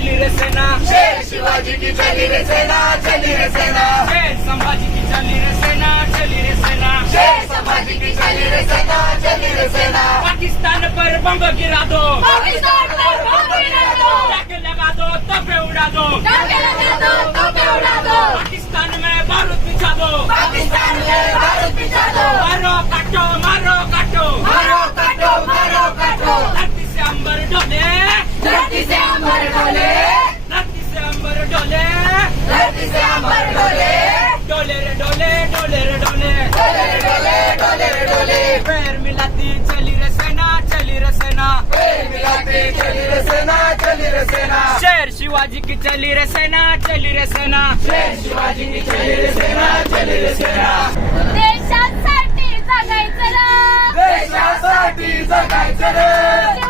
चली रे सेना शेर शिवाजी की चली रे सेना चली रे सेना शेर संभाजी की चली रे सेना चली रे सेना शेर संभाजी की चली रे सेना चली रे सेना पाकिस्तान पर बम गिरा दो पाकिस्तान पर बम गिरा दो टैक लगा दो तबे उड़ा दो टाके लगा दो तोपे उड़ा दो पाकिस्तान में बारूद बिछा अंबर डोले. धरती से अंबर डोले. धरती से अंबर डोले. डोले रे डोले डोले रे डोले. डोले रे डोले डोले रे डोले. पैर मिलाती चली रे सेना चली रे सेना. पैर मिलाती चली रे सेना चली रे सेना. शेर शिवाजी की चली रे सेना चली रे सेना. शेर शिवाजी की चली रे सेना चली रे सेना. देशासाठी जगायचं रे. देशासाठी जगायचं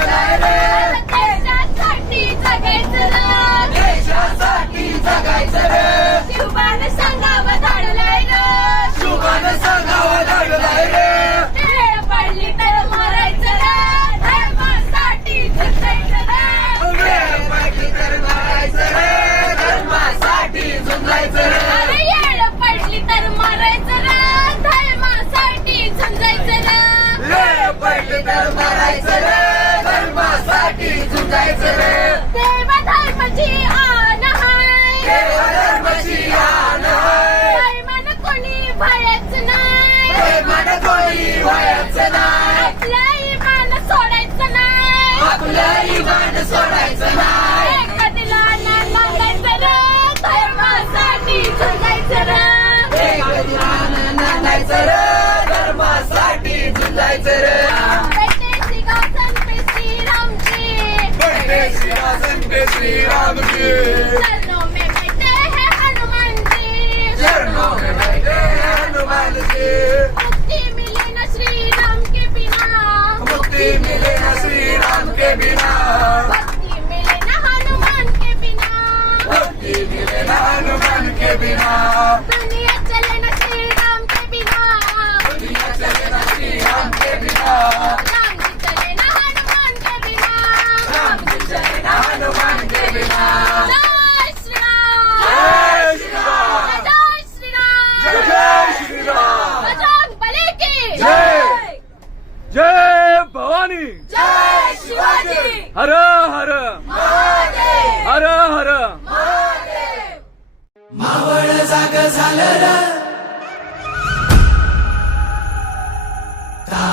嗯，在。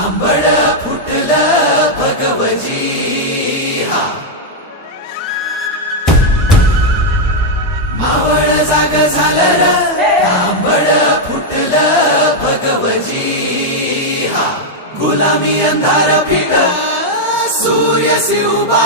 आंबळ फुटलं भगवजी हा मावळ जाग झालं र तांबड फुटलं भगवजी हा गुलामी अंधार फिट सूर्य शिवबा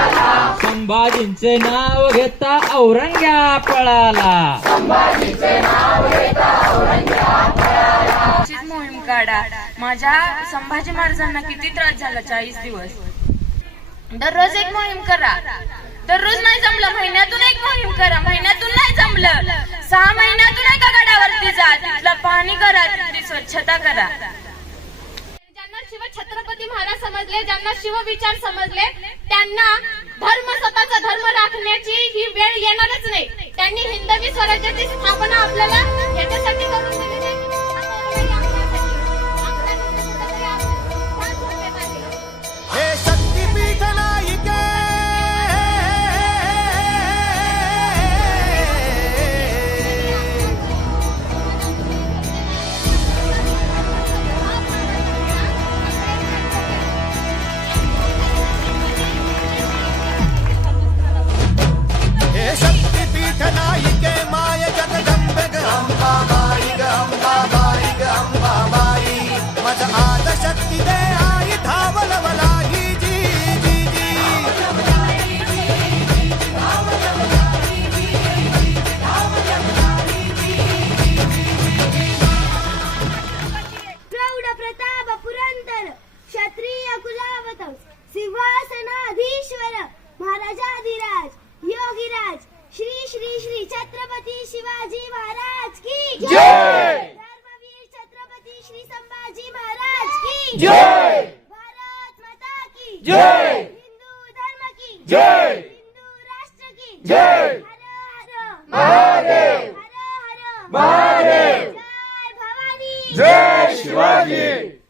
संभाजींचे नाव घेता औरंग्या पळाला. अशीच मोहीम काढा माझ्या संभाजी महाराजांना किती त्रास झाला चाळीस दिवस? दररोज एक मोहीम करा. दररोज नाही जमलं महिन्यातून एक मोहीम करा. महिन्यातून नाही जमलं सहा महिन्यातून एका गडावरती जा. तिथलं पाणी करा तिथली स्वच्छता करा. ज्यांना शिव छत्रपती महाराज समजले ज्यांना शिव विचार समजले त्यांना धर्म स्वतःचा धर्म राखण्याची ही वेळ येणारच नाही. त्यांनी हिंदवी स्वराज्याची स्थापना आपल्याला याच्यासाठी करून दिलेली की हिंदू धर्म की हिंदू राष्ट्र की हर हर महादेव! महादेव! जय भवानी जय शिवाजी!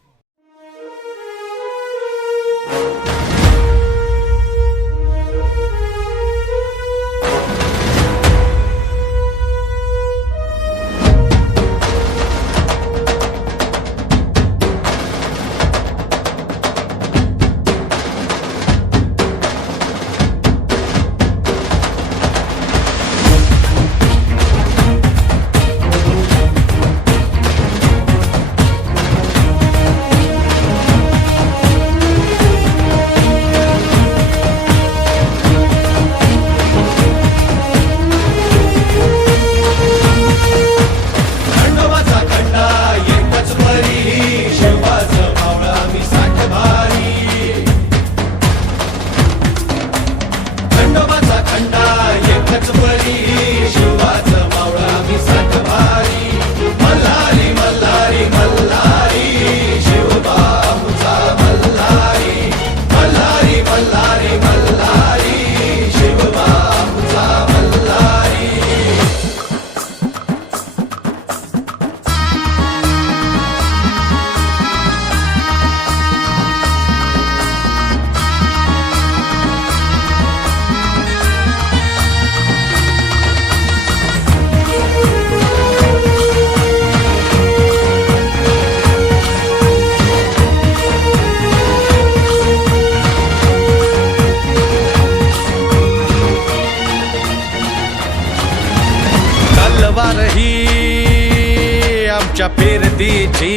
तलवार ही आमच्या फिरतीची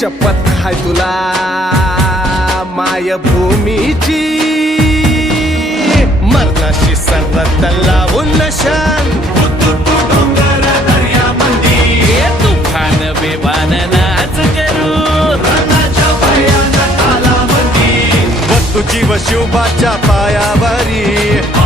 शपथ हाय तुला माय भूमीची मरणाशी सर्वात लावून बेबान तुझी व शिवबाच्या पायावरी.